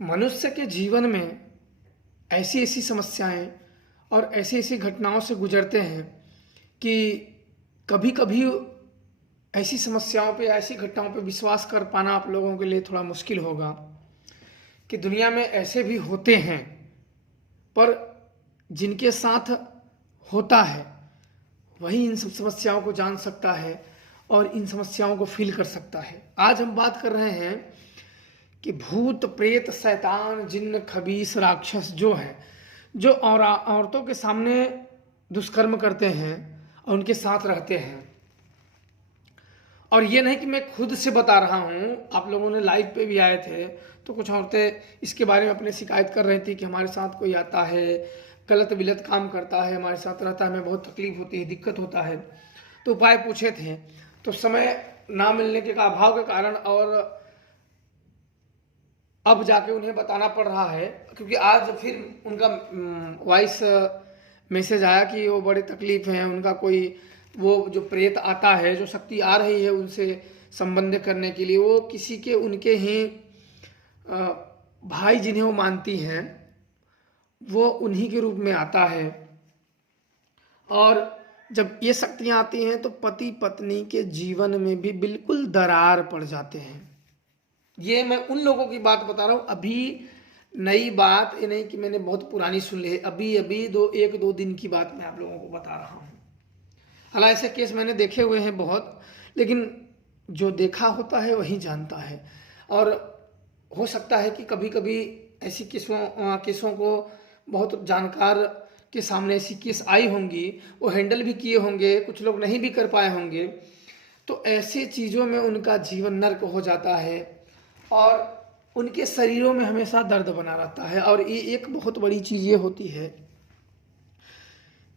मनुष्य के जीवन में ऐसी ऐसी समस्याएं और ऐसी ऐसी घटनाओं से गुजरते हैं कि कभी कभी ऐसी समस्याओं पे ऐसी घटनाओं पे विश्वास कर पाना आप लोगों के लिए थोड़ा मुश्किल होगा कि दुनिया में ऐसे भी होते हैं, पर जिनके साथ होता है वही इन सब समस्याओं को जान सकता है और इन समस्याओं को फील कर सकता है। आज हम बात कर रहे हैं कि भूत प्रेत शैतान जिन्न खबीस राक्षस जो है, जो औरतों के सामने दुष्कर्म करते हैं और उनके साथ रहते हैं। और ये नहीं कि मैं खुद से बता रहा हूँ, आप लोगों ने लाइव पे भी आए थे तो कुछ औरतें इसके बारे में अपने शिकायत कर रही थी कि हमारे साथ कोई आता है, गलत विलत काम करता है, हमारे साथ रहता है, हमें बहुत तकलीफ होती है, दिक्कत होता है। तो उपाय पूछे थे, तो समय ना मिलने के अभाव के कारण और अब जाके उन्हें बताना पड़ रहा है, क्योंकि आज फिर उनका वॉइस मैसेज आया कि वो बड़े तकलीफ हैं, उनका कोई वो जो प्रेत आता है, जो शक्ति आ रही है उनसे संबंध करने के लिए, वो किसी के उनके ही भाई जिन्हें वो मानती हैं वो उन्हीं के रूप में आता है। और जब ये शक्तियाँ आती हैं तो पति पत्नी के जीवन में भी बिल्कुल दरार पड़ जाते हैं। ये मैं उन लोगों की बात बता रहा हूँ, अभी नई बात ये नहीं कि मैंने बहुत पुरानी सुन ली है, अभी अभी एक दो दिन की बात मैं आप लोगों को बता रहा हूँ। हालांकि ऐसे केस मैंने देखे हुए हैं बहुत, लेकिन जो देखा होता है वही जानता है। और हो सकता है कि कभी कभी ऐसी केसों को बहुत जानकार के सामने ऐसी केस आई होंगी, वो हैंडल भी किए होंगे, कुछ लोग नहीं भी कर पाए होंगे, तो ऐसे चीज़ों में उनका जीवन नर्क हो जाता है और उनके शरीरों में हमेशा दर्द बना रहता है। और ये एक बहुत बड़ी चीज़ ये होती है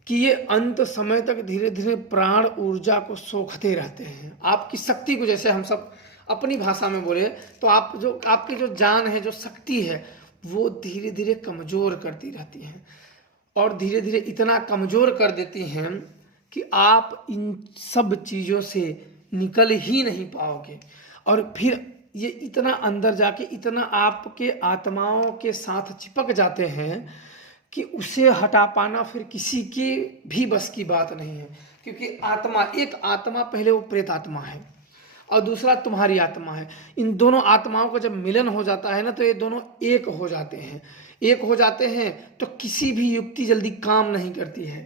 कि ये अंत समय तक धीरे धीरे प्राण ऊर्जा को सोखते रहते हैं, आपकी शक्ति को। जैसे हम सब अपनी भाषा में बोले तो आपकी जो जान है, जो शक्ति है, वो धीरे धीरे कमज़ोर करती रहती हैं और धीरे धीरे इतना कमज़ोर कर देती हैं कि आप इन सब चीज़ों से निकल ही नहीं पाओगे। और फिर ये इतना अंदर जाके इतना आपके आत्माओं के साथ चिपक जाते हैं कि उसे हटा पाना फिर किसी की भी बस की बात नहीं है। क्योंकि एक आत्मा पहले वो प्रेत आत्मा है और दूसरा तुम्हारी आत्मा है। इन दोनों आत्माओं का जब मिलन हो जाता है ना, तो ये दोनों एक हो जाते हैं। एक हो जाते हैं तो किसी भी युक्ति जल्दी काम नहीं करती है,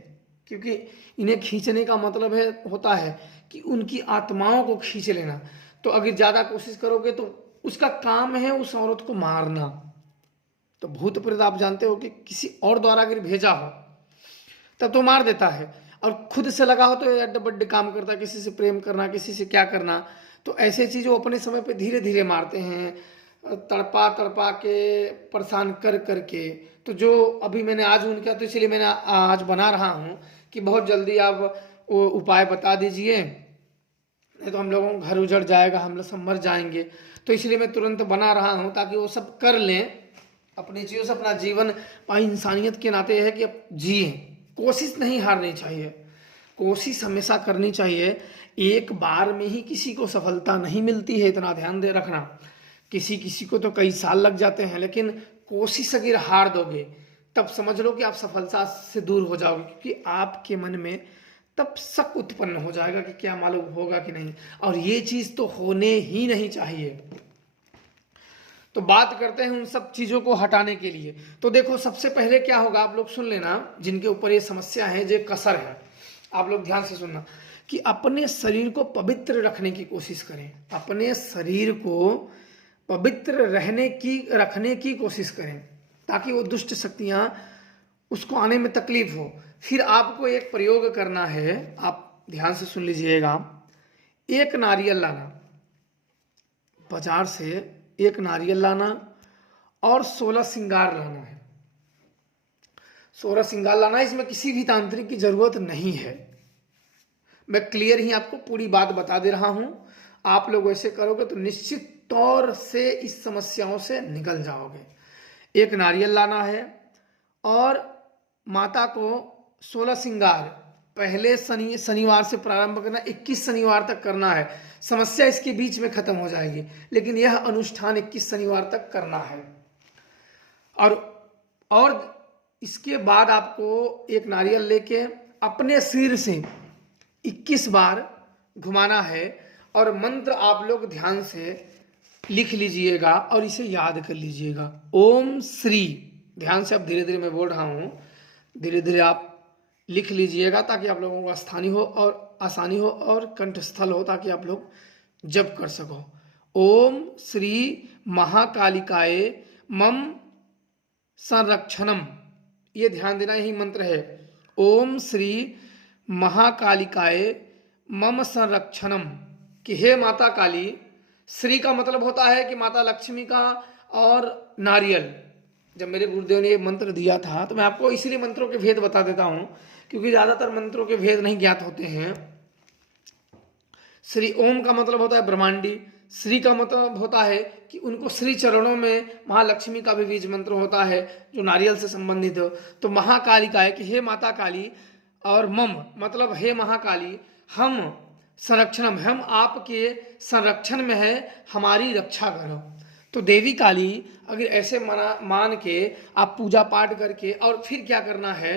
क्योंकि इन्हें खींचने का मतलब होता है कि उनकी आत्माओं को खींच लेना। तो अगर ज़्यादा कोशिश करोगे तो उसका काम है उस औरत को मारना। तो भूत प्रेत आप जानते हो कि किसी और द्वारा अगर भेजा हो तब तो मार देता है, और खुद से लगा हो तो अड्डे बड्डे काम करता है, किसी से प्रेम करना, किसी से क्या करना। तो ऐसे चीज़ वो अपने समय पे धीरे धीरे मारते हैं, तड़पा तड़पा के परेशान कर करके। तो जो अभी मैंने आज उनका, तो इसलिए मैंने आज बना रहा हूँ कि बहुत जल्दी आप वो उपाय बता दीजिए, नहीं तो हम लोगों का घर उजड़ जाएगा, हम लोग सब मर जाएंगे। तो इसलिए मैं तुरंत बना रहा हूँ ताकि वो सब कर लें, अपनी चीज़ों से अपना जीवन इंसानियत के नाते है कि अब जिए। कोशिश नहीं हारनी चाहिए, कोशिश हमेशा करनी चाहिए। एक बार में ही किसी को सफलता नहीं मिलती है, इतना ध्यान दे रखना। किसी किसी को तो कई साल लग जाते हैं, लेकिन कोशिश अगर हार दोगे तब समझ लो कि आप सफलता से दूर हो जाओगे, क्योंकि आपके मन में तब शक उत्पन्न हो जाएगा कि क्या मालूम होगा कि नहीं। और ये चीज़ तो होने ही नहीं चाहिए। तो बात करते हैं उन सब चीज़ों को हटाने के लिए। तो देखो, सबसे पहले क्या होगा, आप लोग सुन लेना, जिनके ऊपर ये समस्या है, जो कसर है, आप लोग ध्यान से सुनना कि अपने शरीर को पवित्र रखने की कोशिश करें। अपने शरीर को पवित्र रखने की कोशिश करें, ताकि वो दुष्ट शक्तियाँ उसको आने में तकलीफ हो। फिर आपको एक प्रयोग करना है, आप ध्यान से सुन लीजिएगा। एक नारियल लाना, बाजार से एक नारियल लाना और 16 श्रृंगार लाना है। 16 श्रृंगार लाना है, इसमें किसी भी तांत्रिक की जरूरत नहीं है। मैं क्लियर ही आपको पूरी बात बता दे रहा हूं। आप लोग ऐसे करोगे तो निश्चित तौर से इस समस्याओं से निकल जाओगे। एक नारियल लाना है और माता को 16 श्रृंगार पहले शनिवार से प्रारंभ करना, 21 शनिवार तक करना है। समस्या इसके बीच में खत्म हो जाएगी, लेकिन यह अनुष्ठान 21 शनिवार तक करना है। और इसके बाद आपको एक नारियल लेके अपने सिर से 21 बार घुमाना है और मंत्र आप लोग ध्यान से लिख लीजिएगा और इसे याद कर लीजिएगा। ओम श्री, ध्यान से, अब धीरे धीरे मैं बोल रहा हूँ, धीरे धीरे आप लिख लीजिएगा ताकि आप लोगों को आसानी हो और कंठस्थल हो, ताकि आप लोग जप कर सको। ओम श्री महाकालिकाय मम संरक्षणम, ये ध्यान देना, यही मंत्र है। ओम श्री महाकालिकाय मम संरक्षणम, कि हे माता काली, श्री का मतलब होता है कि माता लक्ष्मी का, और नारियल। जब मेरे गुरुदेव ने ये मंत्र दिया था तो मैं आपको इसीलिए मंत्रों के भेद बता देता हूँ, क्योंकि ज़्यादातर मंत्रों के भेद नहीं ज्ञात होते हैं। श्री ओम का मतलब होता है ब्रह्मांडी, श्री का मतलब होता है कि उनको श्री चरणों में महालक्ष्मी का भी बीज मंत्र होता है जो नारियल से संबंधित हो। तो महाकालिका है कि हे माता काली, और मम मतलब हे महाकाली, हम संरक्षणम, हम आपके संरक्षण में है, हमारी रक्षा करो। तो देवी काली अगर ऐसे मान के आप पूजा पाठ करके, और फिर क्या करना है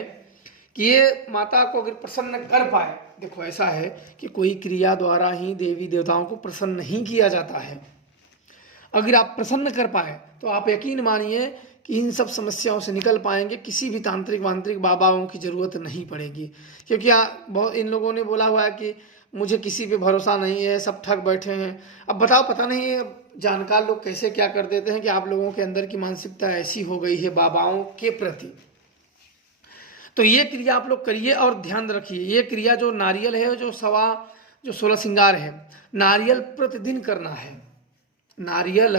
कि ये माता को अगर प्रसन्न कर पाए, देखो ऐसा है कि कोई क्रिया द्वारा ही देवी देवताओं को प्रसन्न नहीं किया जाता है। अगर आप प्रसन्न कर पाए तो आप यकीन मानिए कि इन सब समस्याओं से निकल पाएंगे, किसी भी तांत्रिक वांत्रिक बाबाओं की जरूरत नहीं पड़ेगी। क्योंकि बहुत इन लोगों ने बोला हुआ है कि मुझे किसी पे भरोसा नहीं है, सब ठग बैठे हैं। अब बताओ, पता नहीं है जानकार लोग कैसे क्या कर देते हैं कि आप लोगों के अंदर की मानसिकता ऐसी हो गई है बाबाओं के प्रति। तो ये क्रिया आप लोग करिए और ध्यान रखिए, ये क्रिया जो नारियल है, जो 16 श्रृंगार है, नारियल प्रतिदिन करना है, नारियल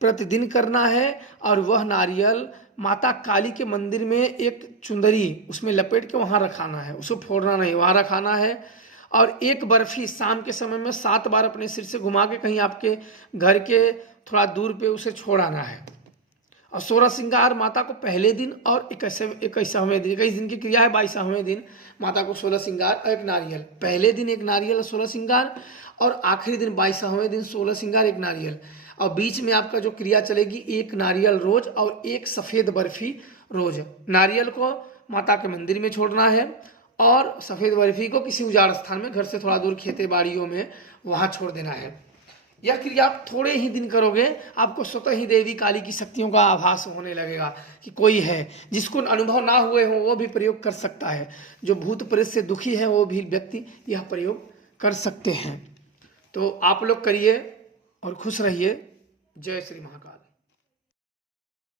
प्रतिदिन करना है। और वह नारियल माता काली के मंदिर में एक चुंदरी उसमें लपेट के वहाँ रखाना है, उसको फोड़ना नहीं, वहाँ रखाना है। और एक बर्फी शाम के समय में 7 बार अपने सिर से घुमा के कहीं आपके घर के थोड़ा दूर पे उसे छोड़ाना है। और 16 श्रृंगार माता को पहले दिन और 21वें दिन, 21 दिन की क्रिया है, 22वें दिन माता को 16 श्रृंगार और एक नारियल, पहले दिन एक नारियल 16 श्रृंगार, और आखिरी दिन 22वें दिन 16 श्रृंगार एक नारियल। और बीच में आपका जो क्रिया चलेगी, एक नारियल रोज और एक सफ़ेद बर्फी रोज। नारियल को माता के मंदिर में छोड़ना है और सफ़ेद बर्फी को किसी उजाड़ स्थान में, घर से थोड़ा दूर खेते बाड़ियों में, वहाँ छोड़ देना है। यह क्रिया आप थोड़े ही दिन करोगे, आपको स्वतः ही देवी काली की शक्तियों का आभास होने लगेगा कि कोई है। जिसको अनुभव ना हुए हो वो भी प्रयोग कर सकता है, जो भूत प्रेत से दुखी है वो भी व्यक्ति यह प्रयोग कर सकते हैं। तो आप लोग करिए और खुश रहिए। जय श्री महाकाल।